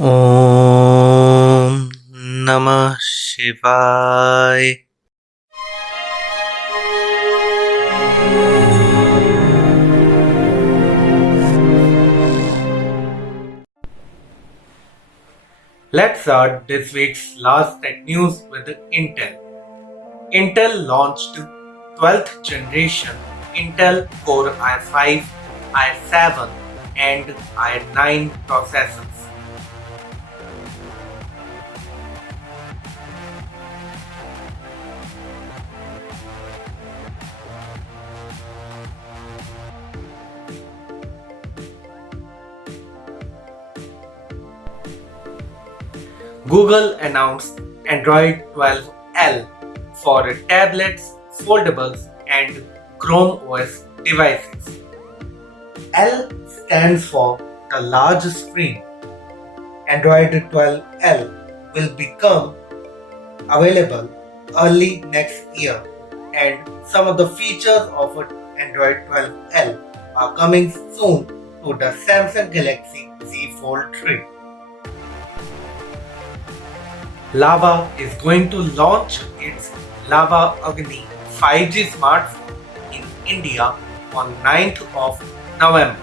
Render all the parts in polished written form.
Om Namah Shivaya. Let's start this week's last tech news with Intel. Intel launched 12th generation Intel Core i5, i7 and i9 processors. Google announced Android 12L for tablets, foldables, and Chrome OS devices. L stands for the large screen. Android 12L will become available early next year, and some of the features of Android 12L are coming soon to the Samsung Galaxy Z Fold 3. Lava is going to launch its Lava AGNI 5G smartphone in India on 9th of November.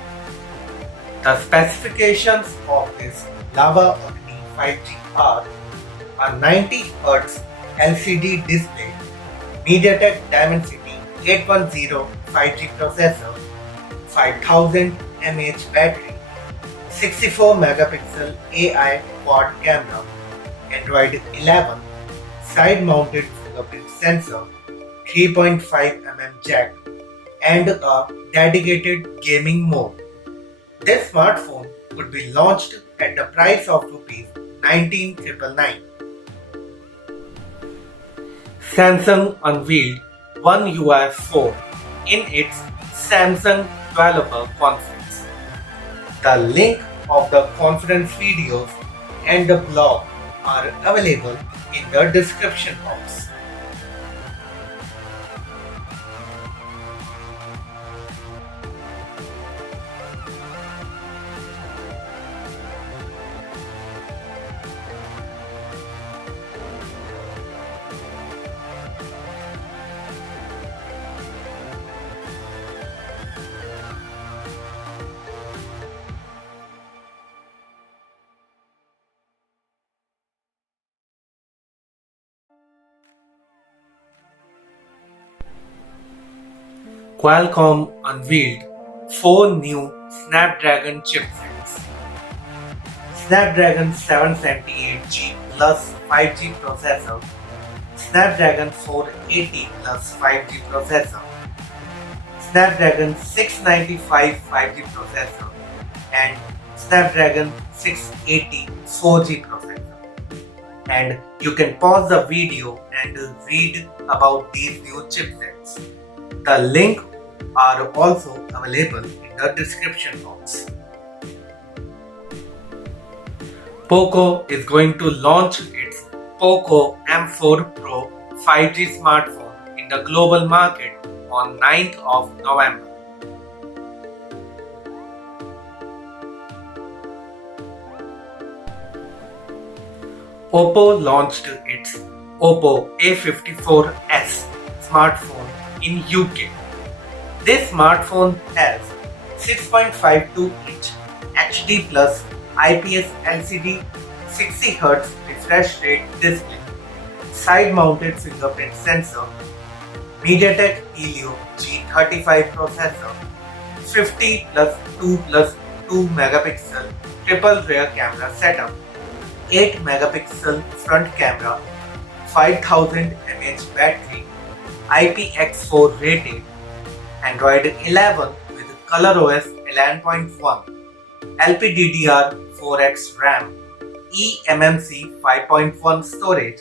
The specifications of this Lava AGNI 5G are a 90Hz LCD display, MediaTek Dimensity 810 5G processor, 5000 mAh battery, 64 megapixel AI quad camera, Android 11, side-mounted fingerprint sensor, 3.5 mm jack, and a dedicated gaming mode. This smartphone would be launched at the price of Rs 19,999. Samsung unveiled One UI 4 in its Samsung Developer Conference. The link of the conference videos and the blog are available in the description box. Qualcomm unveiled 4 new Snapdragon chipsets. Snapdragon 778G Plus 5G processor, Snapdragon 480 Plus 5G processor, Snapdragon 695 5G processor, and Snapdragon 680 4G processor. And you can pause the video and read about these new chipsets. The link are also available in the description box. Poco is going to launch its Poco M4 Pro 5G smartphone in the global market on 9th of November. OPPO launched its OPPO A54s smartphone in UK. This smartphone has 6.52-inch HD plus IPS LCD 60Hz refresh rate display, side-mounted fingerprint sensor, MediaTek Helio G35 processor, 50 plus 2 plus 2 megapixel triple rear camera setup, 8 megapixel front camera, 5000 mAh battery, IPX4 rated, Android 11 with ColorOS 11.1, LPDDR4X RAM, eMMC 5.1 storage.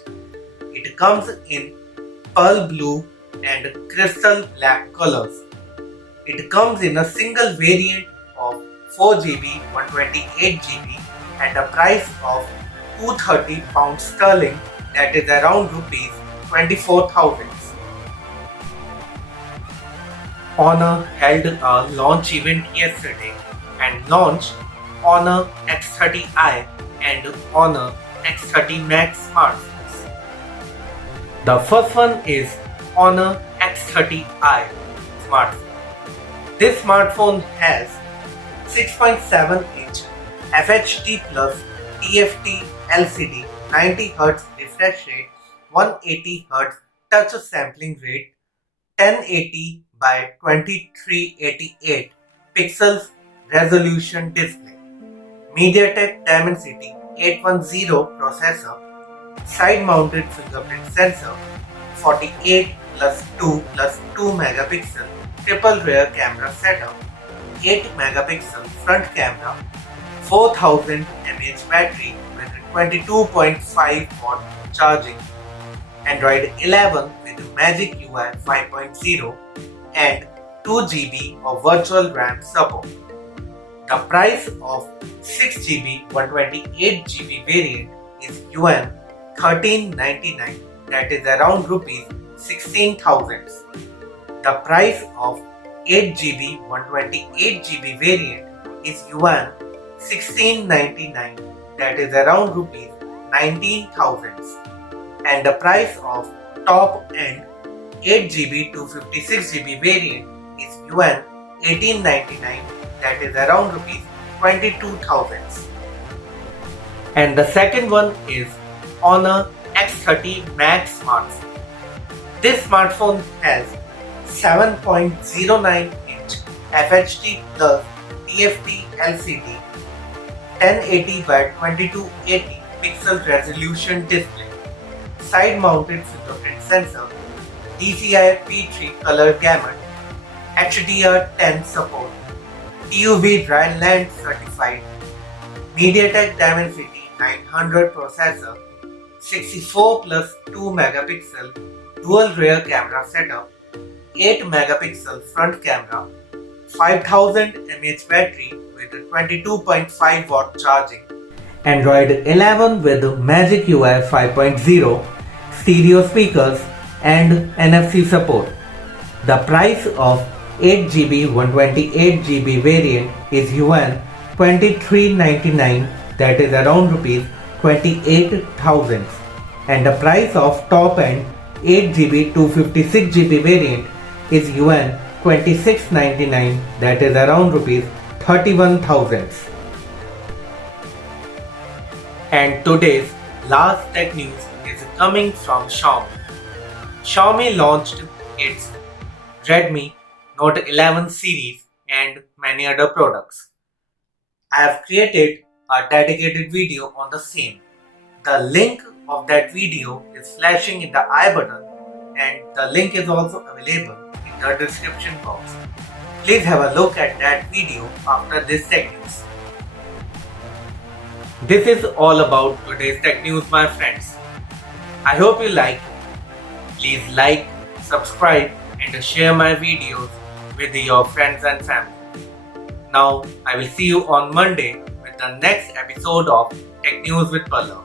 It comes in pearl blue and crystal black colors. It comes in a single variant of 4GB, 128GB at a price of £230 sterling, that is around Rs 24,000. Honor held a launch event yesterday and launched Honor X30i and Honor X30 Max smartphones. The first one is Honor X30i smartphone. This smartphone has 6.7-inch FHD plus TFT LCD, 90Hz refresh rate, 180Hz touch sampling rate, 1080 by 2388 pixels resolution display, MediaTek Dimensity 810 processor, side-mounted fingerprint sensor, 48 plus 2 plus 2 megapixel triple rear camera setup, 8 megapixel front camera, 4000 mAh battery with 22.5 watt charging, Android 11 with Magic UI 5.0 and 2 GB of virtual RAM support. The price of 6 GB 128 GB variant is Yuan 1399, that is around rupees 16,000. The price of 8 GB 128 GB variant is Yuan 1699, that is around rupees 19,000. And the price of top end 8 GB 256 GB variant is Yuan 1899, that is around rupees 22,000. And the second one is Honor X30 Max smartphone. This smartphone has 7.09-inch FHD plus TFT LCD, 1080 by 2280 pixel resolution display, side-mounted fingerprint sensor, DCI P3 color gamut, HDR10 support, TUV Rhineland certified, MediaTek Dimensity 900 processor, 64 plus 2 megapixel dual rear camera setup, 8 megapixel front camera, 5000 mAh battery with 22.5 watt charging, Android 11 with Magic UI 5.0, stereo speakers and NFC support. The price of 8 GB 128 GB variant is Yuan 2399, that is around rupees 28,000, and the price of top end 8 GB 256 GB variant is Yuan 2699, that is around rupees 31,000. And today's last tech news is coming from Xiaomi. Xiaomi launched its Redmi Note 11 series and many other products. I have created a dedicated video on the same. The link of that video is flashing in the I button, and the link is also available in the description box. Please have a look at that video after this tech news. This is all about today's tech news, my friends. I hope you like. Please like, subscribe and share my videos with your friends and family. Now I will see you on Monday with the next episode of Tech News with Palla.